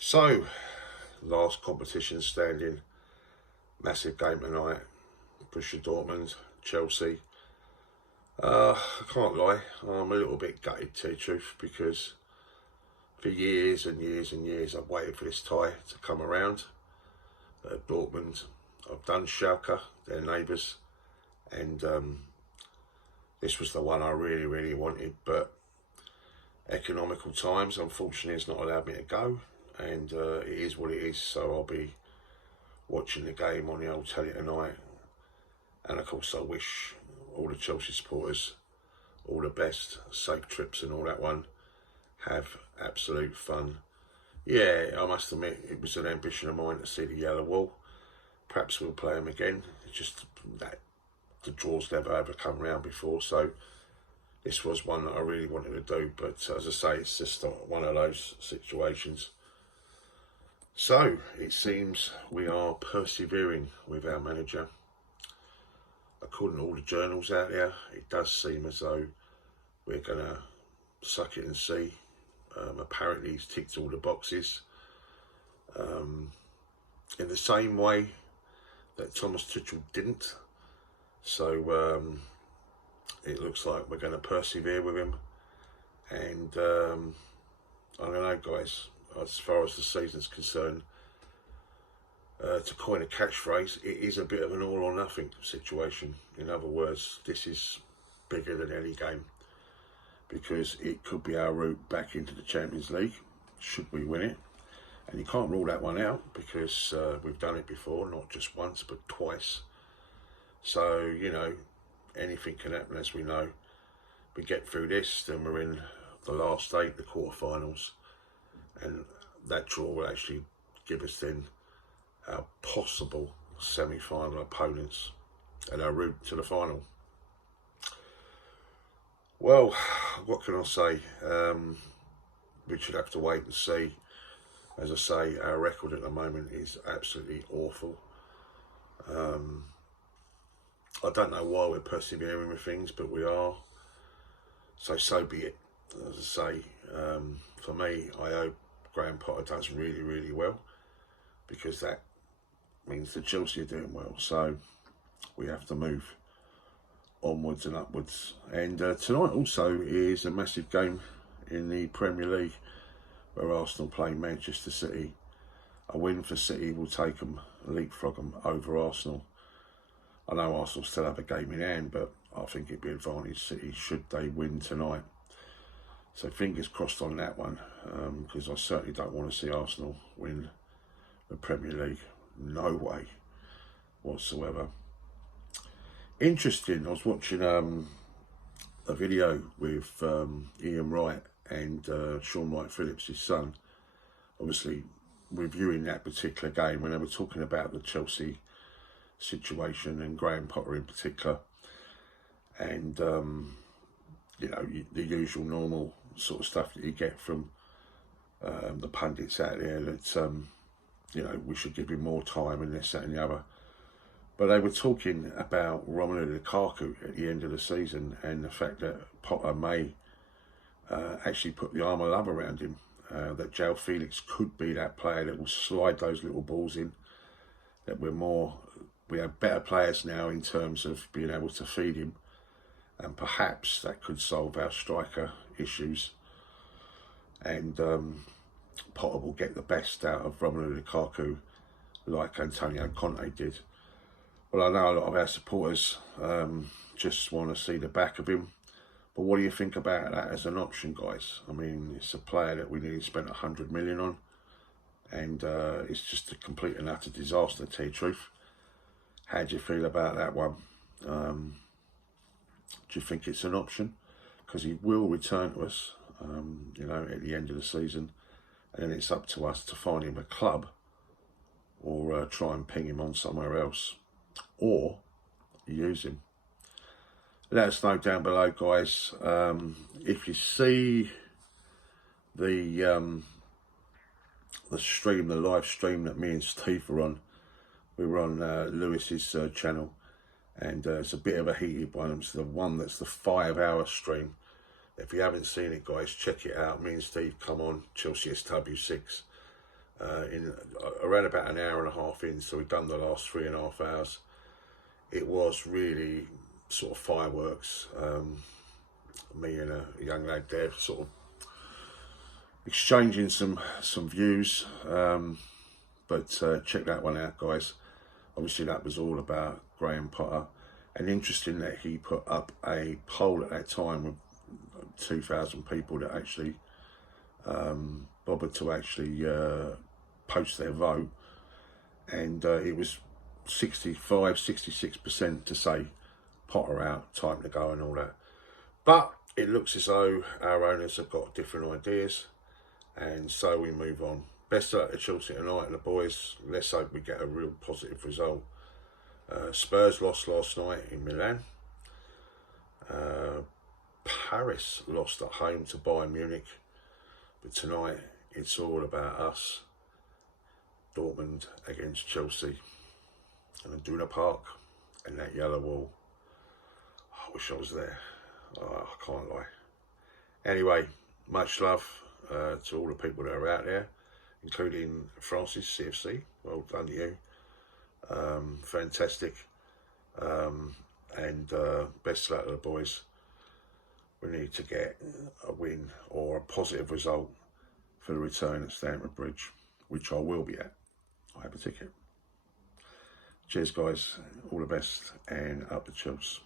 So, last competition standing, massive game tonight. Borussia Dortmund, Chelsea. I can't lie, I'm a little bit gutted, to tell you the truth, because for years and years and years I've waited for this tie to come around at Dortmund. I've done Schalke, their neighbours, and this was the one I really wanted, but economical times unfortunately has not allowed me to go, and it is what it is. So I'll be watching the game on the old telly tonight, and of course I wish all the Chelsea supporters all the best, safe trips and all that one. Have absolute fun. Yeah, I must admit it was an ambition of mine to see the yellow wall. Perhaps we'll play them again. It's just that the draws never ever come round before, so this was one that I really wanted to do, but as I say, it's just one of those situations. So it seems we are persevering with our manager. According to all the journals out there, it does seem as though we're going to suck it and see. Apparently he's ticked all the boxes. In the same way that Thomas Tuchel didn't. So it looks like we're going to persevere with him. And I don't know, guys, as far as the season's concerned, to coin a catchphrase, it is a bit of an all or nothing situation. In other words, this is bigger than any game, because it could be our route back into the Champions League, should we win it. And you can't rule that one out, because we've done it before, not just once, but twice. So, you know, anything can happen, as we know. We get through this, then we're in the last 8, the quarterfinals, and that draw will actually give us then our possible semi-final opponents and our route to the final. Well, what can I say? We should have to wait and see. As I say, our record at the moment is absolutely awful. I don't know why we're persevering with things, but we are. So be it. As I say, for me, I hope Graham Potter does really well, because that means that Chelsea are doing well. So we have to move onwards and upwards. And tonight also is a massive game in the Premier League, where Arsenal play Manchester City. A win for City will take them, leapfrog them over Arsenal. I know Arsenal still have a game in hand, but I think it'd be advantage City should they win tonight. So fingers crossed on that one, because I certainly don't want to see Arsenal win the Premier League. No way whatsoever. Interesting, I was watching a video with Ian Wright and Sean Wright-Phillips, his son, obviously reviewing that particular game, when they were talking about the Chelsea situation and Graham Potter in particular, and you know, the usual normal sort of stuff that you get from the pundits out there, that you know, we should give him more time and this, that and the other. But they were talking about Romelu Lukaku at the end of the season, and the fact that Potter may actually put the arm of love around him, that João Felix could be that player that will slide those little balls in, that we have better players now in terms of being able to feed him, and perhaps that could solve our striker issues, and Potter will get the best out of Romelu Lukaku like Antonio Conte did. Well, I know a lot of our supporters just want to see the back of him, but what do you think about that as an option, guys? I mean, it's a player that we nearly spent 100 million on, and it's just a complete and utter disaster, to tell you the truth. How do you feel about that one? Do you think it's an option? Because he will return to us, you know, at the end of the season, and then it's up to us to find him a club, or try and ping him on somewhere else, or use him. Let us know down below, guys. If you see the stream, the live stream that me and Steve were on, we were on Lewis's channel, and it's a bit of a heated one. It's the one that's the 5-hour stream. If you haven't seen it, guys, check it out. Me and Steve come on Chelsea SW6, in around about an hour and a half in, so we've done the last 3.5 hours. It was really sort of fireworks. Me and a young lad there sort of exchanging some views, but check that one out, guys. Obviously that was all about Graham Potter, and interesting that he put up a poll at that time with 2,000 people that actually bothered to actually post their vote, and it was 65-66% to say Potter out, time to go and all that. But it looks as though our owners have got different ideas, and so we move on. Best of luck to Chelsea tonight and the boys. Let's hope we get a real positive result. Spurs lost last night in Milan. Paris lost at home to Bayern Munich. But tonight, it's all about us. Dortmund against Chelsea. And the Duna Park and that yellow wall. I wish I was there. Oh, I can't lie. Anyway, much love to all the people that are out there, including Francis, CFC. Well done to you. Fantastic. And best of luck to the boys. We need to get a win or a positive result for the return at Stamford Bridge, which I will be at. I have a ticket. Cheers, guys. All the best, and up the Chelsea.